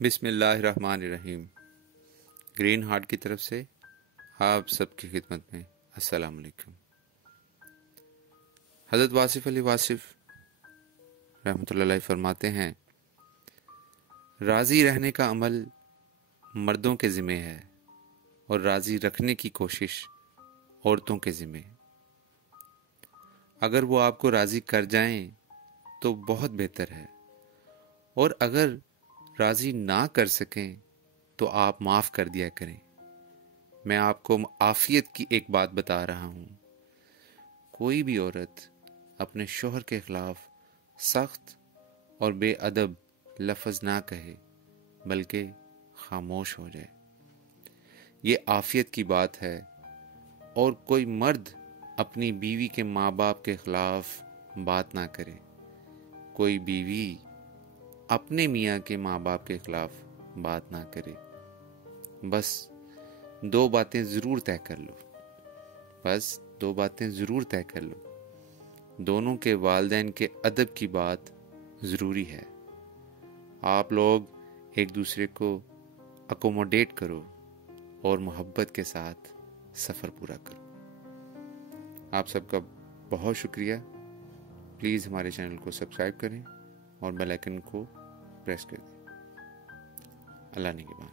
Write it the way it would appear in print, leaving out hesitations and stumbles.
बिस्मिल्लाहिर्रहमानिर्रहीम। Green heart की तरफ से आप सबकी खिदमत में अस्सलाम वालेकुम। हज़रत वासिफ़ अली वासिफ़ रहमतुल्लाह अलैह फरमाते हैं, राज़ी रहने का अमल मर्दों के ज़िम्मे है और राज़ी रखने की कोशिश औरतों के ज़िम्मे। अगर वो आपको राज़ी कर जाएं तो बहुत बेहतर है, और अगर राज़ी ना कर सकें तो आप माफ़ कर दिया करें। मैं आपको आफ़ियत की एक बात बता रहा हूँ, कोई भी औरत अपने शौहर के ख़िलाफ़ सख्त और बेअदब लफ्ज़ ना कहे, बल्कि खामोश हो जाए। ये आफ़ियत की बात है। और कोई मर्द अपनी बीवी के माँ बाप के ख़िलाफ़ बात ना करे, कोई बीवी अपने मियाँ के माँ बाप के ख़िलाफ़ बात ना करे। बस दो बातें ज़रूर तय कर लो, बस दो बातें ज़रूर तय कर लो। दोनों के वालिदैन के अदब की बात ज़रूरी है। आप लोग एक दूसरे को अकोमोडेट करो और मोहब्बत के साथ सफ़र पूरा करो। आप सबका बहुत शुक्रिया। प्लीज़ हमारे चैनल को सब्सक्राइब करें और बेल आइकन को प्रेस कर दें। अल्लाह निगहबान।